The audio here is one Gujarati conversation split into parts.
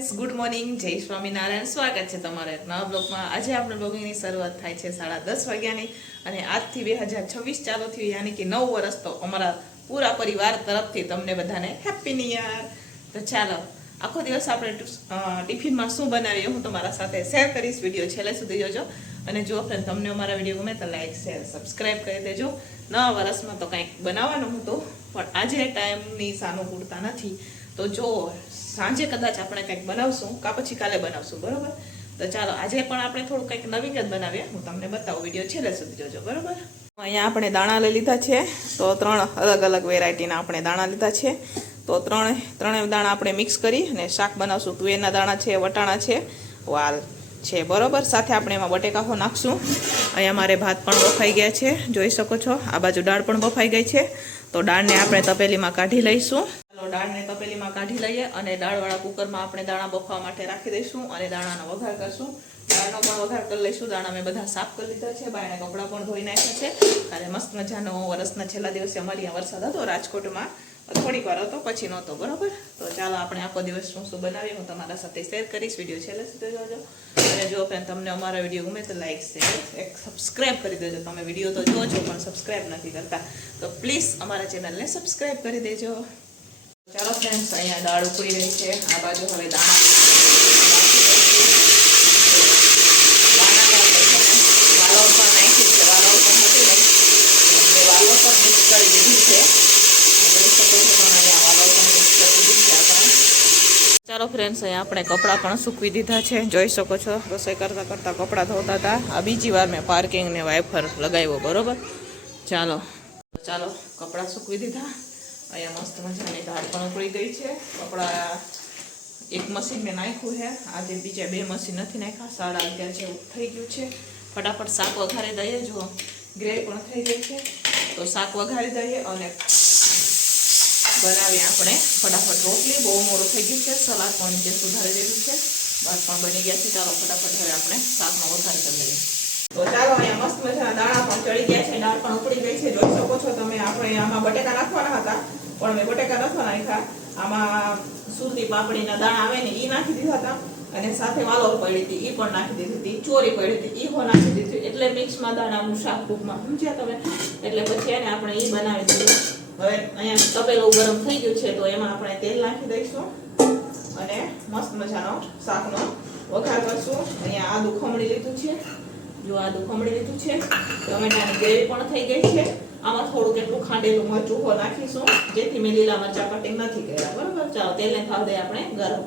ફ્રેન્ડ્સ ગુડ મોર્નિંગ જય સ્વામિનારાયણ. સ્વાગત છે તમારા નવા બ્લોગમાં. આજે આપણે બ્લોગિંગની શરૂઆત થાય છે સાડા દસ વાગ્યાની અને આજથી બે હજાર છવ્વીસ ચાલુ થયું, યાની કે નવ વર્ષ તો અમારા પૂરા પરિવાર તરફથી તમને બધાને હેપી ન્યુ તો ચાલો, આખો દિવસ આપણે ટિફિનમાં શું બનાવીએ હું તમારા સાથે શેર કરીશ. વીડિયો છેલ્લે સુધી જોજો. અને જો ફ્રેન્ડ તમને અમારા વીડિયો ગમે તો લાઈક શેર સબસ્ક્રાઈબ કરી દેજો. નવા વર્ષમાં તો કંઈક બનાવવાનું હતું, પણ આજે ટાઈમની સાનુકૂળતા નથી. તો જો સાંજે કદાચ આપણે કંઈક બનાવશું, કા પછી કાલે બનાવશું, બરોબર? તો ચાલો, આજે પણ આપણે થોડું કંઈક નવીન જ બનાવીએ. હું તમને બતાવું, વીડિયો છેલ્લે સુધી જોજો, બરાબર? અહીંયા આપણે દાણા લઈ લીધા છે. તો ત્રણ અલગ અલગ વેરાયટીના આપણે દાણા લીધા છે. તો ત્રણે ત્રણેય દાણા આપણે મિક્સ કરી અને શાક બનાવશું. તુવેરના દાણા છે, વટાણા છે, વાલ છે, બરોબર? સાથે આપણે એમાં બટેકાઓ નાખશું. અહીંયા મારે ભાત પણ બફાઈ ગયા છે, જોઈ શકો છો. આ બાજુ દાળ પણ બફાઈ ગઈ છે. તો દાળને આપણે તપેલીમાં કાઢી લઈશું. દાળને તપેલીમાં કાઢી લઈએ અને દાળવાળા કુકરમાં આપણે દાણા બફવા માટે રાખી દઈશું અને દાણાનો વઘાર કરશું. દાળનો પણ વઘાર કરી લઈશું. દાણા મેં બધા સાફ કરી લીધા છે. બાયણે કપડાં પણ ધોઈ નાખ્યા છે. અને મસ્ત મજાનો વરસના છેલ્લા દિવસે અમારી અહીંયા વરસાદ હતો. રાજકોટમાં થોડીક વાર હતો, પછી નહોતો, બરોબર? તો ચાલો આપણે આખો દિવસ શું શું બનાવીએ હું તમારા સાથે શેર કરીશ. વીડિયો છેલ્લે સુધી જોજો. અને જો ફ્રેન્ડ તમને અમારો વીડિયો ગમે તો લાઈક, શેર, એક સબસ્ક્રાઈબ કરી દેજો. તમે વીડિયો તો જોજો પણ સબસ્ક્રાઇબ નથી કરતા. તો પ્લીઝ અમારા ચેનલને સબસ્ક્રાઈબ કરી દેજો. ચાલો ફ્રેન્ડ્સ અહીંયા દાળ ઉકળી રહી છે. આ બાજુ હવે દાણા. મિક્સ કરી ચાલો ફ્રેન્ડ્સ અહીંયા આપણે કપડાં પણ સૂકવી દીધા છે. જોઈ શકો છો, રસોઈ કરતાં કરતાં કપડાં ધોતા હતા. આ બીજી વાર મેં પાર્કિંગને વાઇફર લગાવ્યો, બરોબર? ચાલો. ચાલો, કપડાં સૂકવી દીધા. અહીંયા મસ્ત મજાની દાળ પણ ઉકળી ગઈ છે કપડાં એક મશીન મેં નાખ્યું છે આજે બીજા બે મશીન નથી નાખ્યા સાડા અગિયાર જેવું થઈ ગયું છે ફટાફટ શાક વઘારી દઈએ જો ગ્રે પણ થઈ ગઈ છે તો શાક વઘારી દઈએ અને બનાવીએ આપણે ફટાફટ રોટલી બહુ મોડું થઈ ગયું છે સલાડ પણ જે સુધારી દીધું છે બસ પણ બની ગયા છે, ચાલો ફટાફટ હવે આપણે શાકનો વઘાર કરી લઈએ. શકો ને એટલે મિક્સમાં દાણાનું શાક ટૂંકમાં સમજ્યા તમે? એટલે પછી એને આપણે એ બનાવી દીધું. હવે અહીંયા તપેલું ગરમ થઈ ગયું છે, તો એમાં આપણે તેલ નાખી દઈશું અને મસ્ત મજાનો શાકનો વઘાર કરશું. અહીંયા આદુ ખમણી લીધું છે. જો આદુ ખમણી લીધું છે ટમેટાની ગ્રેવી પણ થઈ ગઈ છે. આમાં થોડું કેટલું ખાંડેલું મરચું હો નાખીશું, જેથી મેં લીલા મરચા કટિંગ નથી કર્યા, બરાબર? ચાલો તેલને ખાવ દે આપણે ગરમ.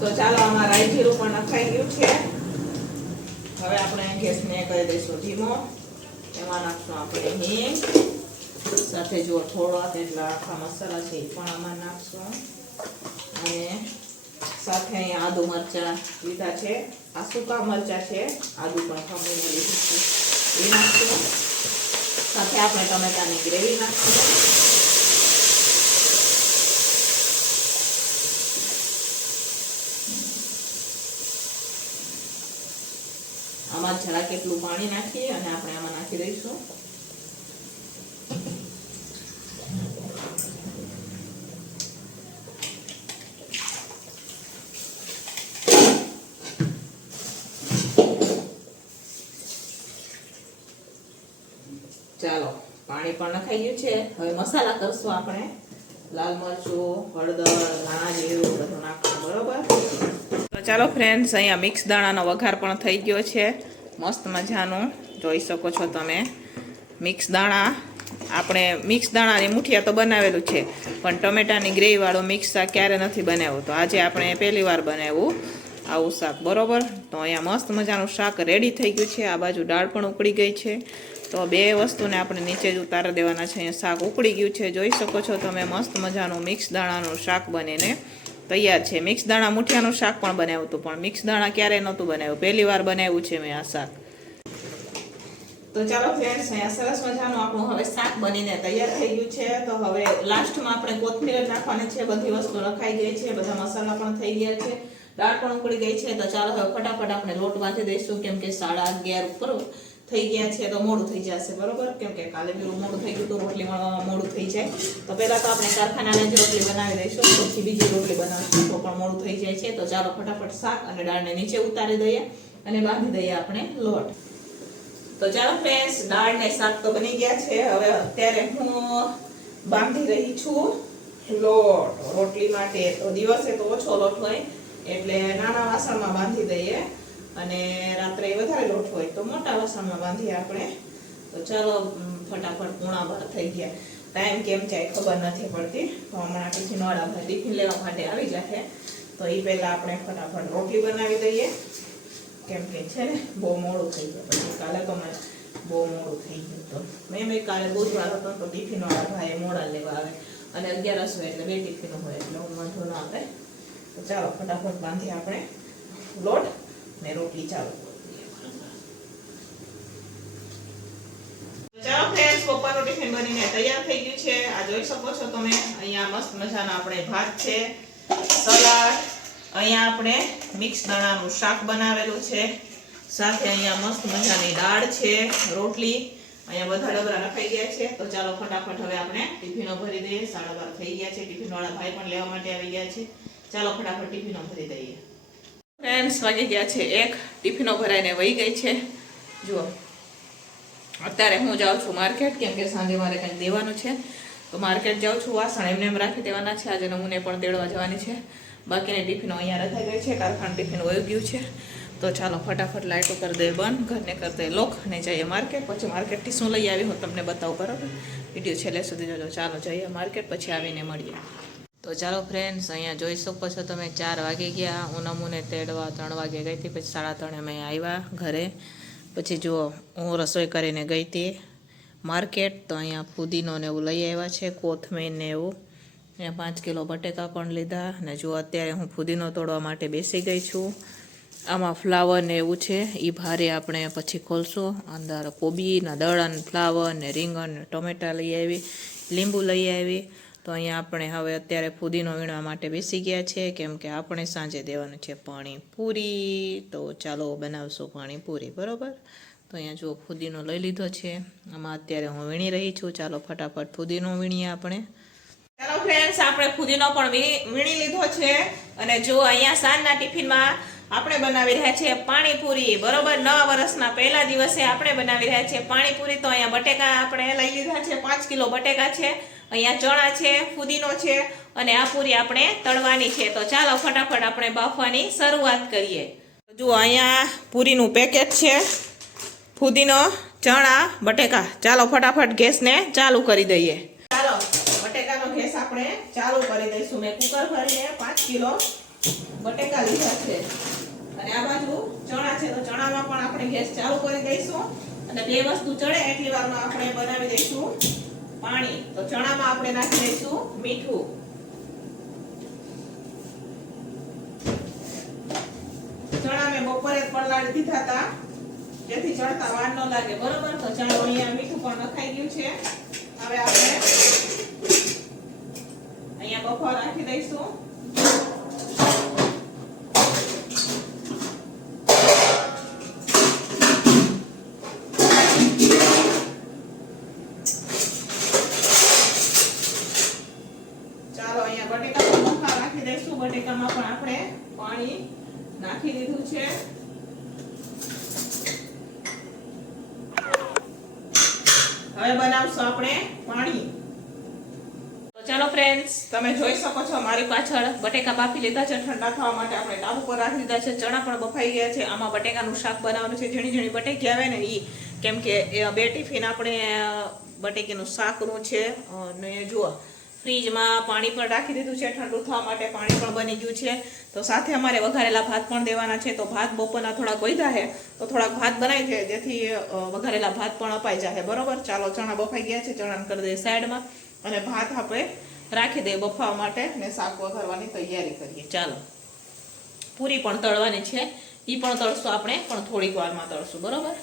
તો ચાલો, આમાં રાઈ જીરું પણ નખાઈ ગયું છે. હવે આપણે ગેસને કરી દઈશું ધીમો. એમાં નાખશું આપણે હિંગ. સાથે જો થોડા તેટલા આખા મસાલા છે એ પણ આમાં નાખશું. અને સાથે અહીંયા આદુ મરચાં લીધા છે. આ સૂકા મરચાં છે. આદુ પણ ખમણીને લીધું છે એ નાખશું. સાથે આપણે ટમેટાની ગ્રેવી નાખશું. આમાં જરા કેટલું પાણી નાખીએ અને આપણે આમાં નાખી દઈશું ચાલો પાણી પણ નખાઈ ગયું છે. હવે મસાલા કરશું આપણે. લાલ મરચું, હળદર, ધાણા જીરું બધું નાખવું બરોબર? તો ચાલો ફ્રેન્ડ્સ અહીંયા મિક્સ દાણાનો વઘાર પણ થઈ ગયો છે. મસ્ત મજાનું. જોઈ શકો છો તમે. મિક્સ દાણા. આપણે મિક્સ દાણાની મુઠિયા તો બનાવેલું છે, પણ ટમેટાની ગ્રેવીવાળો મિક્સ શાક ક્યારે નથી બનાવ્યું? તો આજે આપણે પહેલી વાર બનાવ્યું આવું શાક, બરોબર? તો અહીંયા મસ્ત મજાનું શાક રેડી થઈ ગયું છે. આ બાજુ દાળ પણ ઉકળી ગઈ છે. તો બે વસ્તુને આપણે નીચે જ ઉતારી દેવાના છે. અહીંયા શાક ઉકળી ગયું છે. જોઈ શકો છો તમે, મસ્ત મજાનું મિક્સ દાણાનું શાક બનીને તૈયાર છે. મિક્સ દાણા મુઠિયાનું શાક પણ બનાવ્યું હતું, પણ મિક્સ દાણા ક્યારેય નહોતું બનાવ્યું. પહેલી વાર બનાવ્યું છે મેં આ શાક. તો ચાલો ફ્રેન્ડ્સ અહીંયા સરસ મજાનું આપણું હવે શાક બનીને તૈયાર થઈ ગયું છે. તો હવે લાસ્ટમાં આપણે કોથમીર નાખવાની છે. બધી વસ્તુ રખાઈ ગઈ છે. બધા મસાલા પણ થઈ ગયા છે. દાળ પણ ઉકળી ગઈ છે. તો ચાલો હવે ફટાફટ આપણે લોટ બાંધી દઈશું, કેમ કે સાડા અગિયાર ઉપર થઈ ગયા છે તો મોડું થઈ જશે, બરોબર? કેમ કે કાલે પેલું મોડું થઈ ગયું તો રોટલી મળવામાં મોડું થઈ જાય. તો પહેલાં તો આપણે કારખાનાને જ રોટલી બનાવી દઈશું, પછી બીજી રોટલી બનાવીશું, તો પણ મોડું થઈ જાય છે. તો ચાલો ફટાફટ શાક અને દાળને નીચે ઉતારી દઈએ અને બાંધી દઈએ આપણે લોટ. તો ચાલો ફ્રેન્ડ્સ દાળ ને શાક તો બની ગયા છે. હવે અત્યારે હું બાંધી રહી છું લોટ રોટલી માટે. તો દિવસે તો ઓછો લોટ હોય, એટલે નાના વાસણમાં બાંધી દઈએ. અને રાત્રે વધારે લોટ હોય તો મોટા વાસણમાં બાંધીએ આપણે. તો ચાલો ફટાફટ પૂણા બાર થઈ ગયા. ટાઈમ કેમ જાય ખબર નથી પડતી. તો હમણાં ટિફિન વાળા ભાઈ ટિફિન લેવા માટે આવી જશે તો એ પહેલાં આપણે ફટાફટ રોટલી બનાવી દઈએ. કેમ કે છે ને, બહુ મોડું થઈ ગયું. પછી કાલે તો મને બહુ મોડું થઈ ગયું તો મેં મેં કાલે બુધવાર હતો તો ટિફિન વાળા ભાઈ મોડા લેવા આવે. અને અગિયારસ હોય એટલે બે ટિફિનો હોય એટલે હું વાંધો ના આવે. તો ચાલો, ફટાફટ બાંધી આપણે લોટ. ને રોટલી ચાલુ. ચાલો ફ્રેન્ડ્સ બપોરનું ટિફિન તૈયાર થઈ ગયું છે. આ જોઈ શકો છો તમે, અહીંયા મસ્ત મજાના આપણે ભાત છે, સલાડ, અહીંયા આપણે મિક્સ દાણાનું શાક બનાવેલું છે. સાથે અહીંયા મસ્ત મજાની દાળ છે, રોટલી. અહીંયા બધા ડબરા રખાઈ ગયા છે. તો ચાલો ફટાફટ હવે આપણે ટિફિનો ભરી દઈએ. સાડા બાર થઈ ગયા છે. ટિફિન વાળા ભાઈ પણ લેવા માટે આવી ગયા છે. ચાલો ફટાફટ ટિફિનો ભરી દઈએ. ફ્રેન્ડ્સ વાગી ગયા છે એક. ટિફિનો ભરાઈને વહી ગઈ છે. જુઓ. અત્યારે હું જાઉં છું માર્કેટ કેમ કે સાંજે મારે કંઈક દેવાનું છે. તો માર્કેટ જાઉં છું, વાસણ એમને એમ રાખી દેવાના છે. આજે નમૂને પણ તેડવા જવાની છે. બાકીની ટિફિનો અહીંયા રખાઈ ગઈ છે. કારખાનું ટિફિન વહી ગયું છે. તો ચાલો ફટાફટ લાઇટો કરી દે બંધ, ઘરને કરી દે લોક, અને જઈએ માર્કેટ પછી માર્કેટથી શું લઈ આવી હું તમને બતાવું, બરાબર? વીડિયો છેલ્લે સુધી જોજો. ચાલો જઈએ માર્કેટ પછી આવીને મળીએ. તો ચાલો ફ્રેન્ડ્સ અહીંયા જોઈ શકો છો તમે ચાર વાગે ગયા. હું નમૂને તેડવા ત્રણ વાગે ગઈ હતી, પછી સાડા ત્રણે મેં આવ્યા ઘરે. પછી જુઓ, હું રસોઈ કરીને ગઈ હતી માર્કેટ, તો અહીંયા ફુદીનો ને એવું લઈ આવ્યા છે, કોથમીર ને એવું. અહીંયા પાંચ કિલો બટેકા પણ લીધા. અને જો અત્યારે હું ફુદીનો તોડવા માટે બેસી ગઈ છું. આમાં ફ્લાવર ને એવું છે એ ભારે આપણે પછી ખોલશું. અંદર કોબીના દળ અને ફ્લાવર ને રીંગણ ને ટોમેટા લઈ આવી, લીંબુ લઈ આવી. તો અહીંયા આપણે હવે અત્યારે ફુદીનો વીણવા માટે બેસી ગયા છે. કેમ કે આપણે સાંજે દેવાનું છે પાણી પૂરી તો ચાલો બનાવશું પાણી પૂરી બરોબર? તો અહીંયા જુઓ, ફુદીનો લઈ લીધો છે. આમાં અત્યારે હું વીણી રહી છું. ચાલો ફટાફટ ફુદીનો વીણીએ આપણે. ચાલો ફ્રેન્ડ્સ આપણે ફુદીનો પણ વીણી લીધો છે. અને જો અહીંયા સાંજના ટિફિનમાં આપણે બનાવી રહ્યા છીએ પાણીપુરી. બરોબર? નવા વર્ષના પહેલા દિવસે આપણે બનાવી રહ્યા છીએ પાણીપુરી. તો અહીંયા બટેકા આપણે લઈ લીધા છે. પાંચ કિલો બટેકા છે. અહીંયા ચણા છે, ફુદીનો છે અને આ પૂરી આપણે તળવાની છે. તો ચાલો ફટાફટ આપણે બાફવાની શરૂઆત કરીએ. જુઓ, અહીંયા પૂરીનું પેકેટ છે. ફુદીનો, ચણા, બટેકા. ચાલો ફટાફટ ગેસને ચાલુ કરી દઈએ. ચાલો, બટેકાનો ગેસ આપણે ચાલુ કરી દઈશું. મેં કુકર ભરીને પાંચ કિલો બટેકા લીધા છે. અને આ બાજુ ચણા છે, તો ચણામાં પણ આપણે ગેસ ચાલુ કરી દઈશું. અને બે વસ્તુ ચડે, એટલી વારમાં આપણે બનાવી દઈશું. પાણી. તો ચણામાં આપણે નાખી દઈશું મીઠું. ચણા મેં બપોરે પલાળી દીધા હતા. જેથી ચડતા વાર ન લાગે. બરોબર? તો ચણા અહીંયા મીઠું પણ નખાઈ ગયું છે. હવે આપણે અહીંયા બફાવ રાખી દઈશું ચાલો અહીંયા બટેકા પણ બફાવા રાખી દઈશું બટેકામાં પણ આપણે પાણી નાખી દીધું છે. હવે બનાવશું આપણે પાણી. તો ચાલો ફ્રેન્ડ્સ તમે જોઈ શકો છો મારી પાછળ બટેકા બાફી લીધા છે. ઠંડા થવા માટે આપણે તાપ ઉપર રાખી દીધા છે. ચણા પણ બફાઈ ગયા છે. આમાં બટેકાનું શાક બનાવવાનું છે. ઝીણી ઝીણી બટેકી આવે ને એ કેમ કે બે ટિફિન આપણે બટેકીનું શાકનું છે. ને જુઓ ફ્રીજમાં પાણી પણ રાખી દીધું છે, ઠંડુ થવા માટે પાણી પણ બની ગયું છે. તો સાથે અમારે વઘારેલા ભાત પણ દેવાના છે. તો ભાત બપોરના થોડાક વધ્યા છે તો થોડાક ભાત બનાવી છે, જેથી વઘારેલા ભાત પણ અપાઈ જાય બરોબર? ચાલો, ચણા બફાઈ ગયા છે, ચણાને કરી દઈએ સાઈડમાં. અને ભાત આપણે રાખી દઈએ બફાવા માટે ને શાક વઘારવાની તૈયારી કરીએ. ચાલો. પૂરી પણ તળવાની છે. એ પણ તળશું આપણે, પણ થોડીક વારમાં તળશું. બરોબર?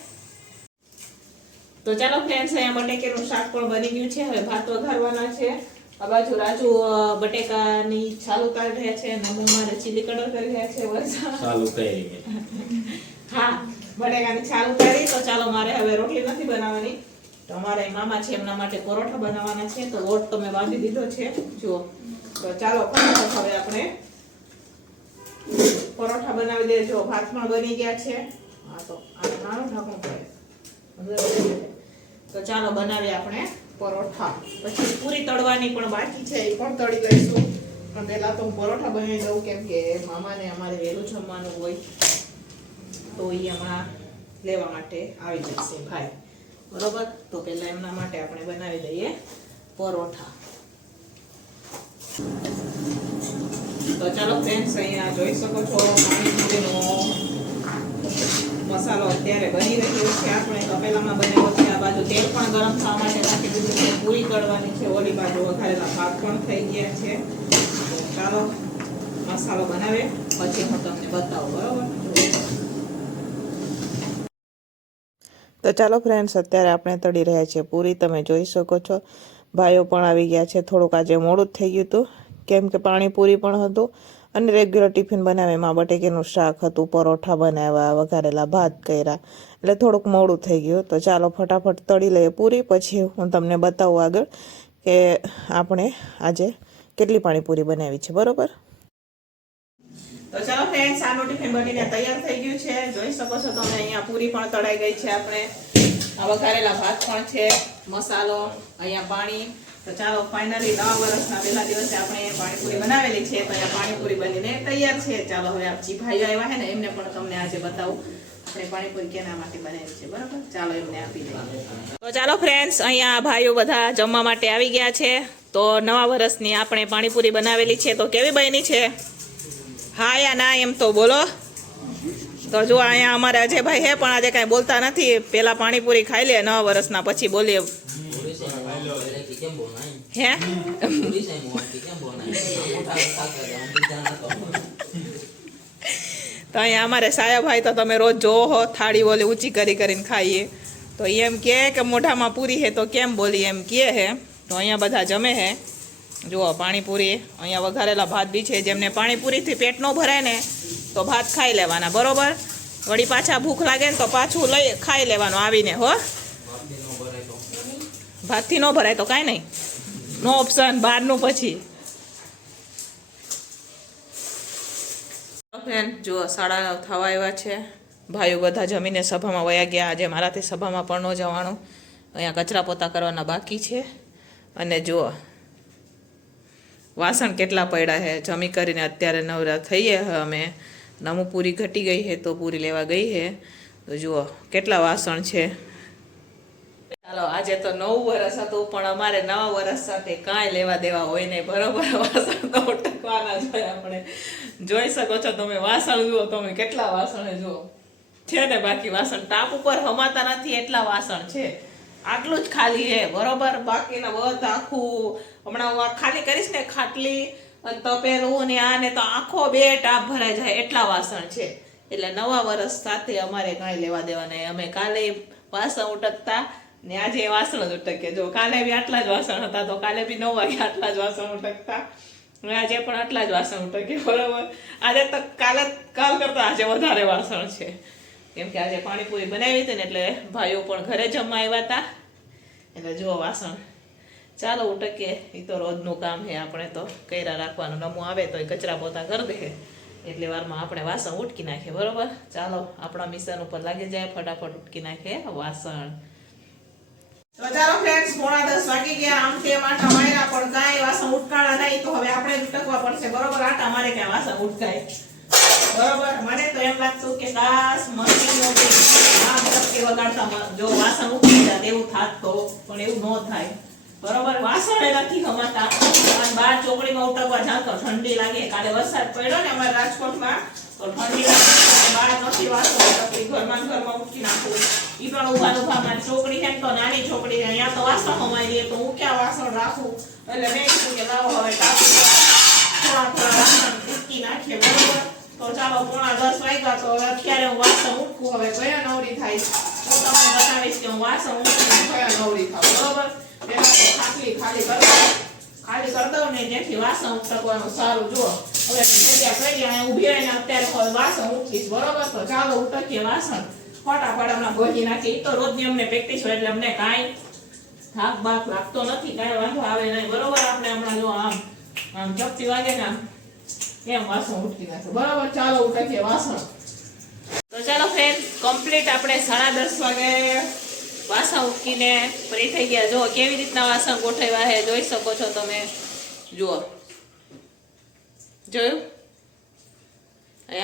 તો ચાલો ફ્રેન્ડ્સ અહીંયા બટેકેનું શાક પણ બની ગયું છે. હવે ભાત વઘારવાના છે. આ બાજુ રાજુ બટેકાની છાલ ઉતારી રહ્યા છે મારે ચીલી કટર કરી રહ્યા છે વરસાદ. કરી હા બટેકાની છાલ ઉતારી તો ચાલો મારે હવે રોટલી નથી બનાવવાની. તો અમારા મામા છે એમના માટે પરોઠા બનાવવાના છે તો લોટ તો મેં બાંધી દીધો છે જુઓ. તો ચાલો ફટાફટ હવે આપણે પરોઠા બનાવી દે જો ભાત પણ બની ગયા છે. હા તો આ નાનું ઢાંકણું પડે તો ચાલો બનાવીએ આપણે પરોઠા. પછી પૂરી તળવાની પણ બાકી છે, એ પણ તળી લઈશું. પણ પહેલા તો હું પરોઠા બનાવી દઉં, કેમ કે મામાને અમારે વહેલું જમવાનું હોય, તો એ હમણાં લેવા માટે આવી જશે ભાઈ. બરોબર? તો પહેલા એમના માટે આપણે બનાવી દઈએ પરોઠા. તો ચાલો ફ્રેન્ડ્સ અહીંયા જોઈ શકો છો પાણીપુરીનો મસાલો અત્યારે બની રહ્યો છે. આપણે તપેલામાં બનાવ્યો બાજુ તેલ પણ ગરમ થવા માટે રાખી દીધું છે પૂરી કરવાની છે. ઓલી બાજુ વઘારેલા ભાગ પણ થઈ ગયા છે. ચાલો, મસાલો બનાવે પછી હું તમને બતાવું, બરોબર? તો ચાલો ફ્રેન્ડ્સ અત્યારે આપણે તળી રહ્યા છીએ પૂરી. તમે જોઈ શકો છો. ભાઈઓ પણ આવી ગયા છે. થોડુંક આજે મોડું જ થઈ ગયું હતું. કેમ કે પાણીપુરી પણ હતું. અને રેગ્યુલર ટિફિન બનાવે. એમાં બટેકીનું શાક હતું, પરોઠા બનાવ્યા, વઘારેલા ભાત કર્યા. એટલે થોડુંક મોડું થઈ ગયું. તો ચાલો ફટાફટ તળી લઈએ પૂરી. પછી હું તમને બતાવું આગળ કે આપણે આજે કેટલી પાણીપુરી બનાવી છે. બરોબર? તો ચાલો ફ્રેન્ડ્સ આનું ટિફિન બનીને તૈયાર થઈ ગયું છે. જોઈ શકો છો તમે, અહીંયા પૂરી પણ તળાઈ ગઈ છે આપણે. આ વઘારેલા ભાત પણ છે. મસાલો, અહીંયા પાણી. તો ચાલો ફાઇનલી નવા વર્ષના પહેલા દિવસે આપણે પાણીપુરી બનાવેલી છે. તો પાણીપુરી બનીને તૈયાર છે. ચાલો, હવે આપજી ભાઈઓ આવ્યા છે ને, એમને પણ તમને આજે બતાવું. પાણીપુરી આપી જમવા માટે આવી ગયા છે. તો નવા વર્ષની આપણે પાણીપુરી બનાવેલી છે. તો કેવી બની છે? હા યા ના, એમ તો બોલો. તો જો, અહીંયા અમારે અજયભાઈ હે પણ આજે કાંઈ બોલતા નથી. પેલા પાણીપુરી ખાઈ લે, નવા વર્ષના પછી બોલીએ. તો અહીંયા અમારે સાયાભાઈ તો તમે રોજ જોવો હો થાળી બોલી ઊંચી કરી કરીને ખાઈએ. તો એ એમ કહે કે મોઢામાં પૂરી હે તો કેમ બોલી એમ કહે હે. તો અહીંયા બધા જમે હે. જુઓ પાણીપુરી. અહીંયા વઘારેલા ભાત બી છે જેમને પાણીપુરીથી પેટ ન ભરાય ને તો ભાત ખાઈ લેવાના બરોબર? વળી પાછા ભૂખ લાગે ને તો પાછું લઈ ખાઈ લેવાનું આવીને હો. ભાતથી ન ભરાય તો કાંઈ નહીં. નો ઓપ્શન બહારનું પછી. ફ્રેન્ડ જુઓ સાડા થવા આવ્યા છે. ભાઈઓ બધા જમીને સભામાં વયા ગયા. આજે મારાથી સભામાં પણ ન જવાનું. અહીંયા કચરા પોતા કરવાના બાકી છે. અને જુઓ, વાસણ કેટલા પડ્યા છે. જમી કરીને અત્યારે નવરા થઈએ અમે. નમું પૂરી ઘટી ગઈ છે તો પૂરી લેવા ગઈ છે તો જુઓ, કેટલા વાસણ છે. ચાલો આજે તો નવું વરસ હતું, પણ અમારે નવા વરસ સાથે કાંઈ લેવા દેવા હોય નહીં. બરોબર, વાસણ તો ટકવાના જ હોય આપણે. જોઈ શકો છો તમે, વાસણ જુઓ તમે, કેટલા વાસણ જુઓ. છે ને બાકી વાસણ? ટાપ ઉપર હમાતા નથી, એટલા વાસણ છે. આટલું જ ખાલી છે, બરોબર? બાકીના બધા આખું, હમણાં હું ખાલી કરીશ ને ખાટલી, અને તપેલું ને આ ને તો આખો બે ટાપ ભરાઈ જાય, એટલા વાસણ છે. એટલે નવા વર્ષ સાથે અમારે કાંઈ લેવા દેવા નહીં. અમે કાલે વાસણ ઉટકતા ને આજે વાસણ જ ઉટકે જો કાલે બી આટલા જ વાસણ હતા, તો કાલે બી નવ વાગે આટલા જ વાસણ ઉટકતા. આજે પણ આટલા જ વાસણ ઉટકે બરોબર? આજે તો કાલે કાલ કરતા આજે વધારે વાસણ છે. કેમ કે આજે પાણીપુરી બનાવી હતી ને એટલે ભાઈઓ પણ ઘરે જમવા આવ્યા હતા એટલે જુઓ વાસણ. ચાલો ઉટકે એ તો રોજનું કામ છે, આપણે તો કર્યા રાખવાનું. નમું આવે તો એ કચરા પોતા કરી દે. એટલે વારમાં આપણે વાસણ ઉટકી નાખીએ, બરોબર? ચાલો, આપણા મિશન ઉપર લાગી જાય, ફટાફટ ઉટકી નાખીએ. વાસણ. તો ચાલો ફ્રેન્ડ્સ પોણા દસ વાગી ગયા. આમ તે આટા માર્યા પણ કાંઈ વાસણ ઉટકાણા નહીં. તો હવે આપણે ઉટકવા પડશે. બરોબર? આટા મારે કાંઈ વાસણ ઉટકાય. બરોબર? મને તો એમ લાગતું કે કાશ મશીનો કે આમ કે વગાડતા જો વાસણ ઉટકી જાય એવું થાત તો. પણ એવું ન થાય. બરોબર, વાસણ એ નથી હમાતા અને બાર ચોકડીમાં ઉટકવા જાતો ઠંડી લાગે. કાલે વરસાદ પડ્યો ને અમારા રાજકોટમાં, તો ઠંડી લાગે. બહાર નથી વાસણ ઉટકતી ઘરમાં ઘરમાં ઉટકી નાખવું ઈ પણ ઊભા ઊભા મારી ચોકડી છે તો નાની છે. અહીંયા તો વાસણ હમાઈ દે, તો હું ક્યાં વાસણ રાખું? એટલે મેં કીધું કે લાવો હવે થોડા થોડા વાસણ ઉટકી નાખીએ, બરોબર? તો ચાલો, પોણા દસ વાગ્યા તો અત્યારે હું વાસણ ઉટકું હવે કયા નવરી થાય. હું તમને બતાવીશ કે હું વાસણ નવરી થાવ બરોબર? પહેલા તો ખાટલી ખાલી કરી ખાલી કરી ને જેથી વાસણ ઉટકવાનું સારું, જુઓ. હવે જગ્યા કરી અને ઊભી રહીને અત્યારે હવે વાસણ ઉઠીશ બરોબર? તો ચાલો ઉટકીએ વાસણ. ફટાફટ હમણાં ભોજી નાખી તો રોજની અમને પ્રેક્ટિસ હોય એટલે અમને કાંઈ થાક બાક લાગતો નથી, કાંઈ વાંધો આવે નહીં, બરોબર? આપણે હમણાં જો આમ આમ ચપટી વાગે ને આમ કેમ વાસણ ઉઠી નાખે બરોબર? ચાલો ઉઠાઈએ વાસણ. તો ચાલો ફ્રેન્ડ કમ્પ્લીટ આપણે સાડા દસ વાગે વાસણ ઉકીને ફ્રી થઈ ગયા. જો કેવી રીતના વાસણ ગોઠવ્યા છે, જોઈ શકો છો તમે. જુઓ. જોયું?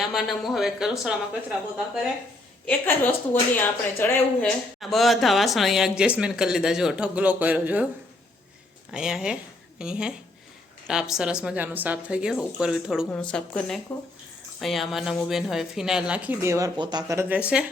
આમાં નમું હવે રસોડામાં કચરા પોતા કરે. એક જ વસ્તુ બની આપણે ચડાવ્યું છે. બધા વાસણ અહીંયા એડજસ્ટમેન્ટ કરી લીધા. જો ઢગલો કર્યો. જો અહીંયા હે, અહીં હે. ટાપ સરસ મજાનો સાફ થઈ ગયો. ઉપર બી થોડું ઘણું સાફ કરી નાખ્યું. અહીંયા આમાં નમુબેન હવે ફિનાઇલ નાખી, બે વાર પોતા કરી દેશે.